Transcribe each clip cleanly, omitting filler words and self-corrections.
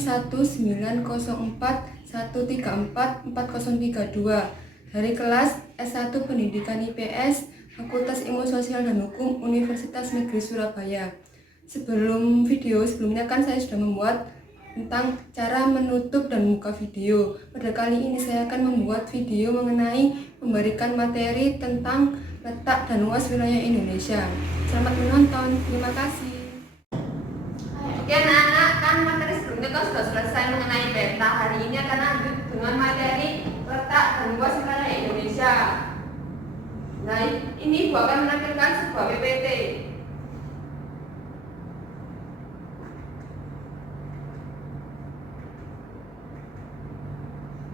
N19041344032 dari kelas S1 Pendidikan IPS Fakultas Ilmu Sosial dan Hukum Universitas Negeri Surabaya. Sebelum video sebelumnya kan saya sudah membuat tentang cara menutup dan membuka video. Pada kali ini saya akan membuat video mengenai memberikan materi tentang letak dan luas wilayah Indonesia. Selamat menonton, terima kasih. Oke anak-anak, kan materi sebelumnya kan sudah selesai mengenai peta. Hari ini akan lanjut dengan materi letak dan luas wilayah Indonesia. Nah, ini Ibu akan menampilkan sebuah PPT.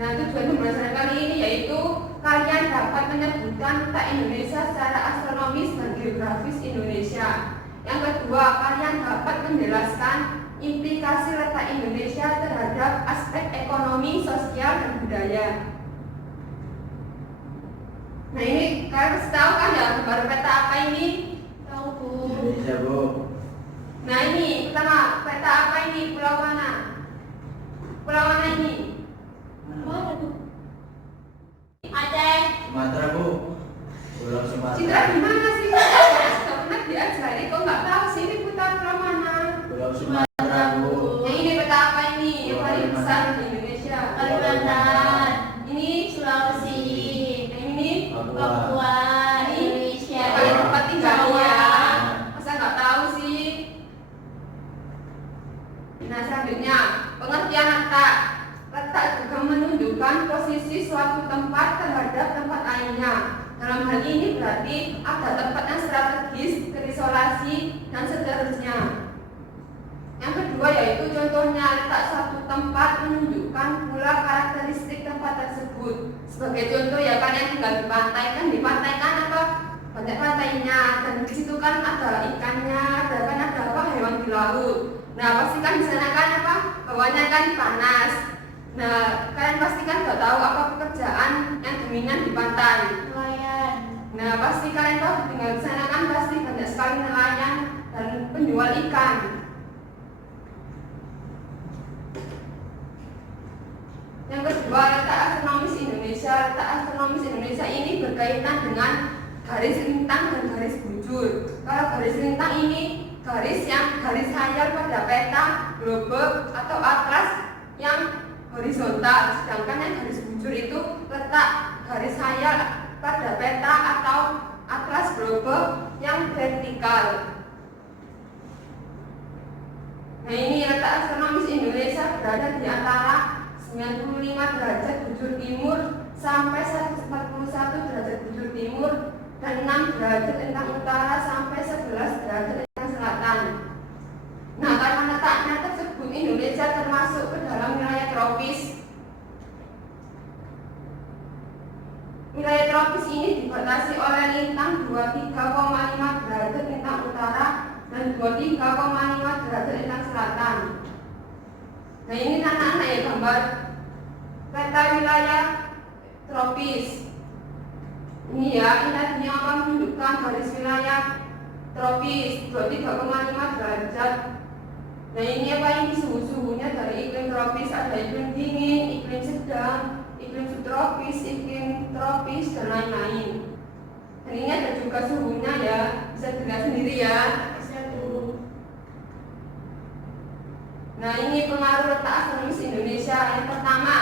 Nah, tujuan pembelajaran kali ini yaitu kalian dapat menyebutkan letak Indonesia secara astronomis dan geografis Indonesia. Yang kedua, kalian dapat menjelaskan implikasi letak Indonesia terhadap aspek ekonomi, sosial, dan budaya. Nah, ini kalian harus tahu kan ya gambar peta apa ini? Tahu Bu. Indonesia Bu. Nah, ini pertama, peta apa ini? Pulau mana? Pulau mana ini? Mana Bu? Aceh. Sumatera Bu. Pulau Sumatera. Citra di mana sih? Sudah pernah diajari, kok nggak tahu sih ini putar pulau mana? Pulau Sumatera Bu. Yang ini peta apa ini? Yang paling besar di Indonesia. Kalimantan. Ini Sulawesi. yang ini Papua. Indonesia. yang paling tempat tinggalnya. Jawa. Masa nggak tahu sih? Nah, selanjutnya pengertian letak. Letak juga menunjukkan posisi suatu tempat terhadap tempat lainnya. Dalam hal ini berarti ada tempat yang strategis, terisolasi, dan seterusnya. Yang kedua yaitu contohnya letak suatu tempat menunjukkan pula karakteristik tempat tersebut. Sebagai contoh ya kan yang tinggal di pantai, kan di pantai kan apa? Banyak pantainya, dan di situ kan ada ikannya, ada apa hewan di laut. Nah, pasti kan di sana kan apa? Hawanya kan panas. Nah, kalian pasti kan gak tahu apa pekerjaan yang dominan di pantai. Nelayan. Nah, pasti kalian tahu tinggal di sana kan pasti banyak sekali nelayan dan penjual ikan. Yang kedua, letak astronomis Indonesia. Letak astronomis Indonesia ini berkaitan dengan garis lintang dan garis bujur. Kalau garis lintang ini garis hayal pada peta, globe atau atlas yang horizontal, sedangkan yang garis bujur itu letak garis hayal pada peta atau atlas globe yang vertikal. Nah, ini letak astronomis Indonesia berada di antara 95 derajat bujur timur sampai 141 derajat bujur timur dan 6 derajat lintang utara sampai 11 derajat lintang selatan. Nah, karena letaknya tersebut Indonesia termasuk ke dalam wilayah tropis. Wilayah tropis ini dibatasi oleh lintang 23,5 derajat lintang utara dan 23,5 derajat lintang selatan. Nah, ini anak-anak ya gambar peta wilayah tropis. Ini ya, ini tadinya akan menunjukkan garis wilayah tropis 23,5 derajat. Nah, ini apa ini suhu-suhunya dari iklim tropis, ada iklim dingin, iklim sedang, iklim subtropis, iklim tropis dan lain-lain. Dan ini ada juga suhunya ya, bisa dilihat sendiri ya. Nah, ini pengaruh letak astronomis Indonesia. Yang pertama,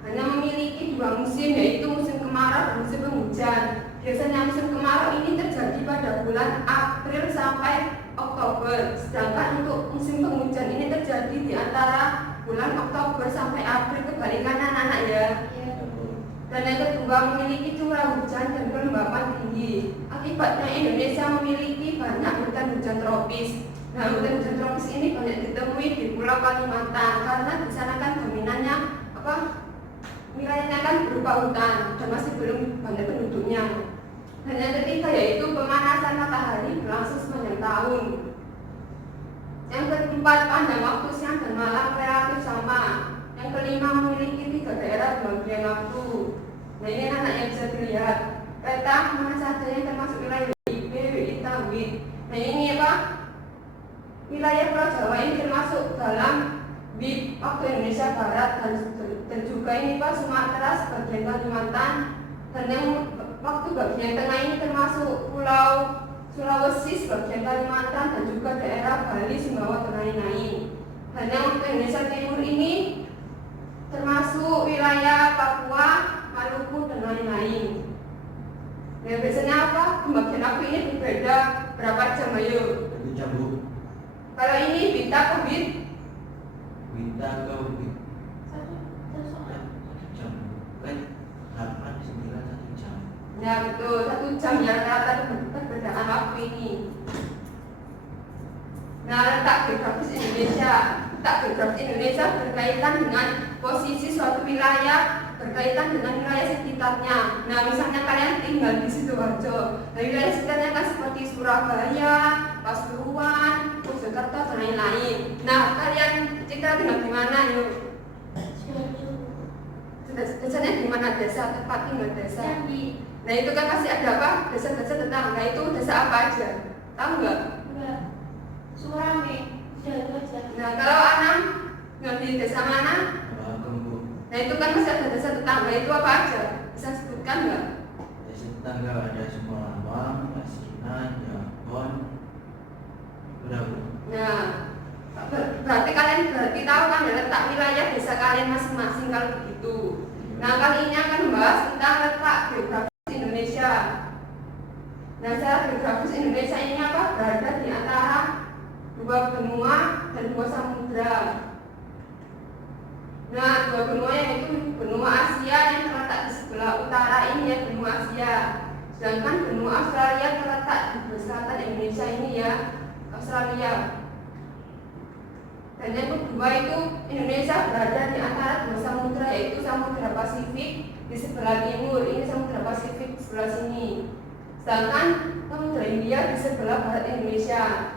hanya memiliki dua musim, yaitu musim kemarau dan musim penghujan. Biasanya musim kemarau ini terjadi pada bulan April sampai Oktober, sedangkan untuk musim penghujan ini terjadi di antara bulan Oktober sampai April, kebalikan anak-anak ya. Dan yang kedua, memiliki curah hujan dan kelembapan tinggi. Akibatnya Indonesia memiliki banyak hutan-hujan tropis. Nah, hutan-hujan tropis ini banyak ditemui di Pulau Kalimantan karena di sana kan dominannya apa? Wilayahnya kan berupa hutan dan masih belum banyak penduduknya. Dan yang ketiga yaitu pemanasan matahari berlangsung sepanjang tahun. Yang keempat, panjang waktu siang dan malam relatif sama. Yang kelima, memiliki 3 daerah bagian waktu. Nah, ini anak yang bisa dilihat peta mana saja yang termasuk wilayah WIB, WI, Tawid. Nah, ini apa? Wilayah Pulau Jawa ini termasuk dalam di waktu Indonesia Barat dan juga ini Pak Sumatera sebagian Kalimantan, dan yang waktu bagian tengah ini termasuk Pulau Sulawesi sebagian Kalimantan dan juga daerah Bali, Sumbawa dan lain-lain. Dan yang waktu Indonesia Timur ini termasuk wilayah Papua, Maluku dan lain-lain. Nah, biasanya apa? Pembagian waktu ini berbeda berapa jam ayo? 1 jam Bu. Kalau ini Bita ke Bit, Minta ke Bu. Satu soal. 1 jam. Kan 8 9 1 jam. ya betul 1 jam ya rata perbedaan waktu ini. Nah, letak geografis Indonesia. Letak geografis Indonesia berkaitan dengan posisi suatu wilayah, berkaitan dengan wilayah sekitarnya. Nah, misalnya kalian tinggal di Sidoarjo, nah wilayah sekitarnya kan seperti Surabaya, Pasuruan, Mojokerto dan lain-lain. Nah, kalian Citra tinggal di mana yuk? Desanya di mana desa, tempat tinggal desa? Jambi. Nah, itu kan pasti ada apa? Desa-desa tetangga itu desa apa aja? Tahu nggak? Enggak. Surame. Udah itu aja. Nah, kalau Anam tinggal di desa mana? Bagong Bu. Nah, itu kan masih ada desa tetangga itu apa aja? Bisa sebutkan nggak? Desa tetangga ada Semolawang, Pasinan, Jabon. Udah Bu. Nah, berarti kalian tahu kan ya letak wilayah desa kalian masing-masing kalau begitu. Nah, kali ini akan membahas tentang letak geografis Indonesia. Nah, secara geografis Indonesia ini apa? Berada di antara 2 benua dan 2 samudra. Nah, 2 benua yaitu benua Asia yang terletak di sebelah utara ini ya, benua Asia. Sedangkan benua Australia terletak di selatan Indonesia ini ya, Australia. Dan yang kedua itu Indonesia berada di antara 2 samudra yaitu Samudra Pasifik di sebelah timur, ini Samudra Pasifik di sebelah sini. Sedangkan Samudra Hindia di sebelah barat Indonesia.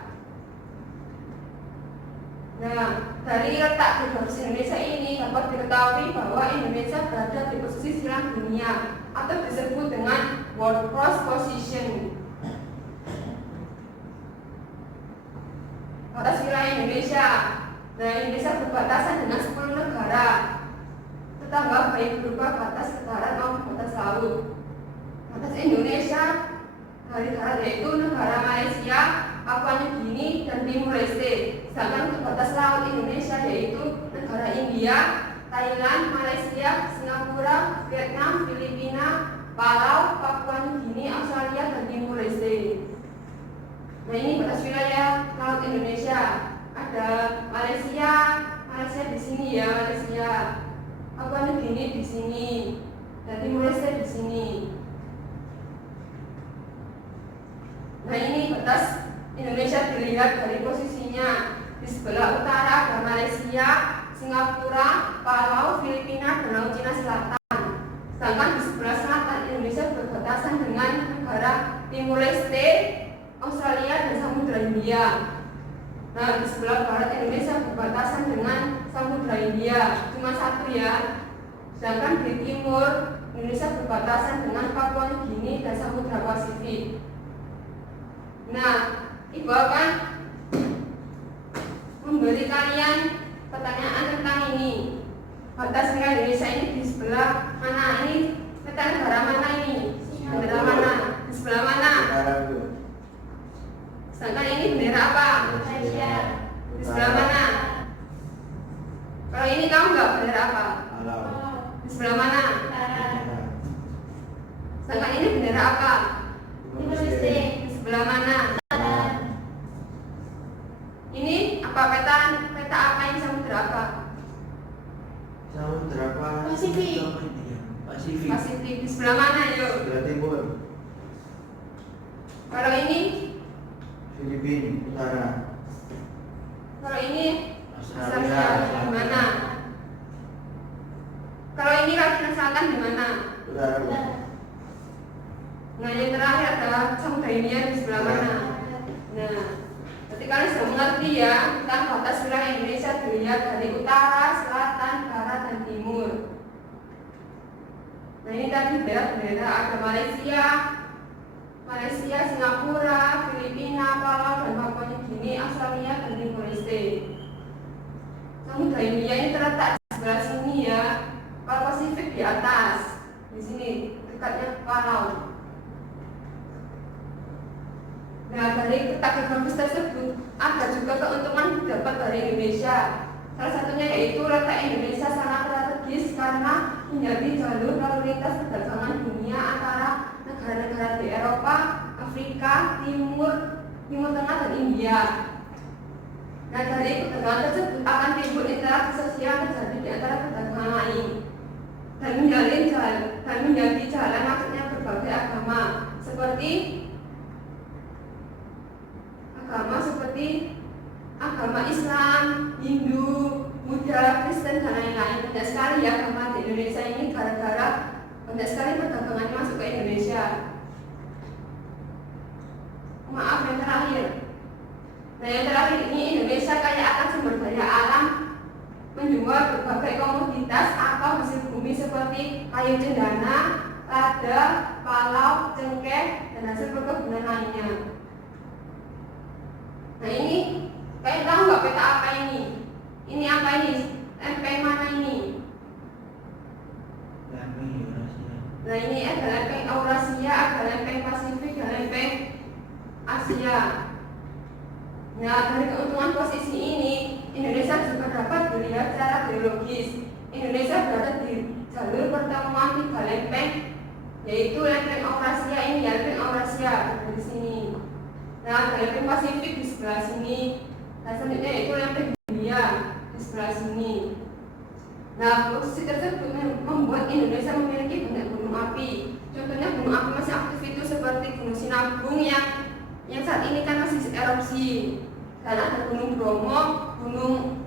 Nah, dari letak geografis Indonesia ini dapat diketahui bahwa Indonesia berada di posisi silang dunia atau disebut dengan world cross position. Batas wilayah Indonesia. Nah, Indonesia berbatasan dengan 10 negara tetangga, baik berupa batas darat maupun batas laut. Batas Indonesia dari darat yaitu negara Malaysia, Papua New Guinea dan Timur Leste. Sedangkan untuk batas laut Indonesia yaitu negara India, Thailand, Malaysia, Singapura, Vietnam, Filipina, Palau, Papua New Guinea, Australia dan Timur Leste. Nah, ini batas wilayah laut Indonesia. Ada Malaysia di sini ya, Malaysia. Papua New Guinea di sini dan Timur Leste di sini. Nah, ini batas Indonesia dilihat dari posisinya. Di sebelah utara ada Malaysia, Singapura, Palau, Filipina, dan Laut Cina Selatan. Sedangkan di sebelah selatan Indonesia berbatasan dengan negara Timur Leste, Australia dan Samudra Hindia. Nah, di sebelah barat Indonesia berbatasan dengan Samudra Hindia, cuma satu ya. Sedangkan di timur Indonesia berbatasan dengan Papua New Guinea dan Samudra Pasifik. Nah, Ibu akan memberi kalian pertanyaan tentang ini. Batas wilayah Indonesia ini di sebelah mana? Ini letak negara mana ini? Negara mana? Di sebelah mana? Utara Bu. Sedangkan ini bendera apa? Malaysia. Di sebelah mana? Kalau ini kamu nggak bendera apa? Alau. Di sebelah mana? Utara. Sedangkan ini bendera apa? Timur Leste. Di sebelah mana? Selatan. Ini apa peta apa ini samudra apa? Samudra Pasifik. Pasifik. Pasifik. Di sebelah mana yuk? Sebelah timur. Kalau ini? Filipina utara. Kalau ini? Australia. Australia. Di mana? Kalau ini Laut Selatan di mana? Utara Bu. Nah, yang terakhir adalah Samudra Hindia di sebelah mana? Nah, berarti kalian sudah mengerti ya tentang batas wilayah Indonesia dilihat dari utara, selatan, barat, dan timur. Nah, ini tadi bendera ada Malaysia, Singapura, Filipina, Palau, dan Papua New Guinea, Australia, dan Timor Leste. Samudra Hindia ini terletak di sebelah sini ya. Kalau Pasifik di atas, di sini dekatnya Palau. Nah, dari peta geografis tersebut ada juga keuntungan didapat dari Indonesia. Salah satunya yaitu letak Indonesia sangat strategis karena menjadi jalur lalu lintas perdagangan dunia antara negara-negara di Eropa, Afrika, Timur Tengah dan India. Nah, dari perdagangan tersebut akan timbul interaksi sosial terjadi di antara perdagangan lain dan menjadi jalan maksudnya berbagai agama seperti agama Islam, Hindu, Buddha, Kristen dan lain-lain. Banyak sekali ya agama di Indonesia ini gara-gara banyak sekali perdagangannya masuk ke Indonesia. Maaf yang terakhir. Nah, yang terakhir ini Indonesia kaya akan sumber daya alam, menjual berbagai komoditas atau hasil bumi seperti kayu cendana, lada, palau, cengkeh, dan hasil perkebunan lainnya. Nah, ini kalian tahu nggak peta apa ini? Ini apa ini? Lempeng mana ini? Lempeng Eurasia. Nah, ini ada lempeng Eurasia, ada lempeng Pasifik, dan lempeng Asia. Nah, dari keuntungan posisi ini, Indonesia juga dapat dilihat secara geologis. Indonesia berada di jalur pertemuan tiga lempeng, yaitu lempeng Eurasia ini, lempeng Eurasia dari sini. Nah, lempeng Pasifik di sebelah sini. Nah, selanjutnya yaitu lempeng Hindia di sebelah sini. Nah, posisi tersebut membuat Indonesia memiliki banyak gunung api. Contohnya gunung api masih aktif itu seperti Gunung Sinabung yang saat ini kan masih erupsi. Dan ada Gunung Bromo, Gunung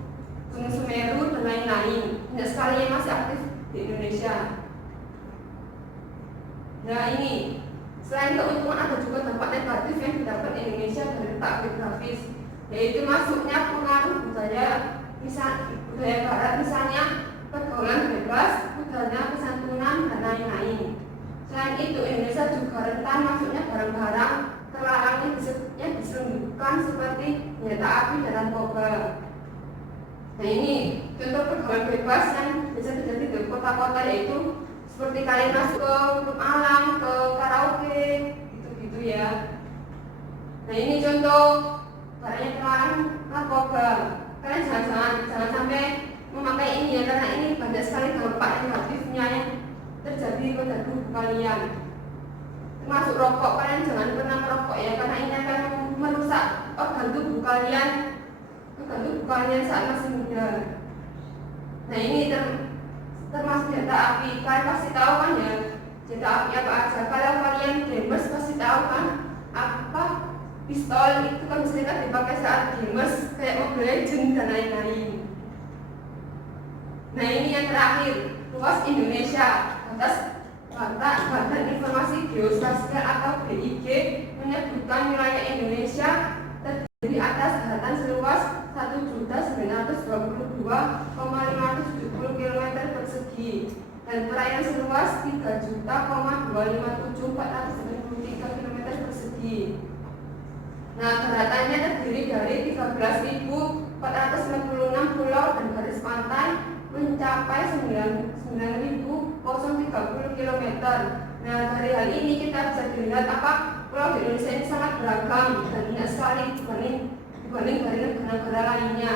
Semeru dan lain-lain. Banyak sekali yang masih aktif di Indonesia. Nah, ini selain keuntungan ada juga dampak negatif yang didapat Indonesia dari letak geografis, yaitu masuknya pengaruh budaya barat, misalnya pergaulan bebas, budaya kesantunan dan lain-lain. Selain itu Indonesia juga rentan masuknya barang-barang terlarang yang diselundupkan seperti senjata api dan narkoba. Nah, ini contoh pergaulan bebas yang bisa terjadi di kota-kota, yaitu seperti kalian masuk ke klub alam, ke karaoke, gitu-gitu ya. Nah, ini contoh barangnya terlarang narkoba. Kalian jangan sampai memakai ini ya, karena ini banyak sekali dampak negatifnya yang terjadi pada tubuh kalian. Termasuk rokok, kalian jangan pernah merokok ya, karena ini akan merusak organ tubuh kalian saat masih muda. Nah, ini termasuk senjata api. Kalian pasti tahu kan ya senjata api apa aja. Kalau kalian gamers pasti tahu kan apa pistol itu kan bisa dipakai saat gamers kayak Mobile Legends dan lain-lain. Nah, ini yang terakhir, luas Indonesia. Badan Informasi Geospasial atau BIG menyebutkan wilayah Indonesia terdiri atas daratan seluas 1.922,570 km persegi dan perairan seluas 3.257.493 km persegi. Nah, daratannya terdiri dari 13.496 pulau dan garis pantai mencapai 9.030 km. Nah, dari hal ini kita bisa dilihat pulau di Indonesia ini sangat beragam dan banyak sekali dibanding dari negara-negara lainnya.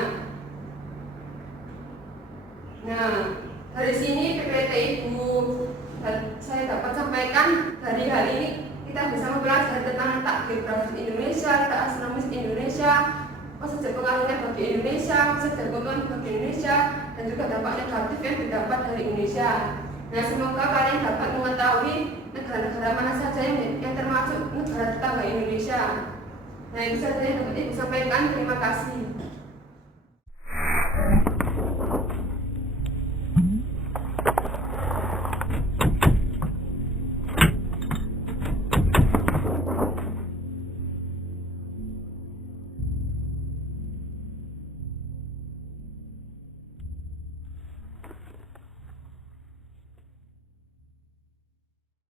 Nah, dari sini PPT Ibu dan saya dapat sampaikan, dari hal ini kita bisa mempelajari tentang letak geografis Indonesia, letak astronomis Indonesia, apa saja pengaruhnya bagi Indonesia, apa saja keuntungan bagi Indonesia, dan juga dampak negatif yang didapat dari Indonesia. Nah, semoga kalian dapat mengetahui negara-negara mana saja yang termasuk negara tetangga Indonesia. Nah, itu saja yang dapat Ibu sampaikan. Terima kasih.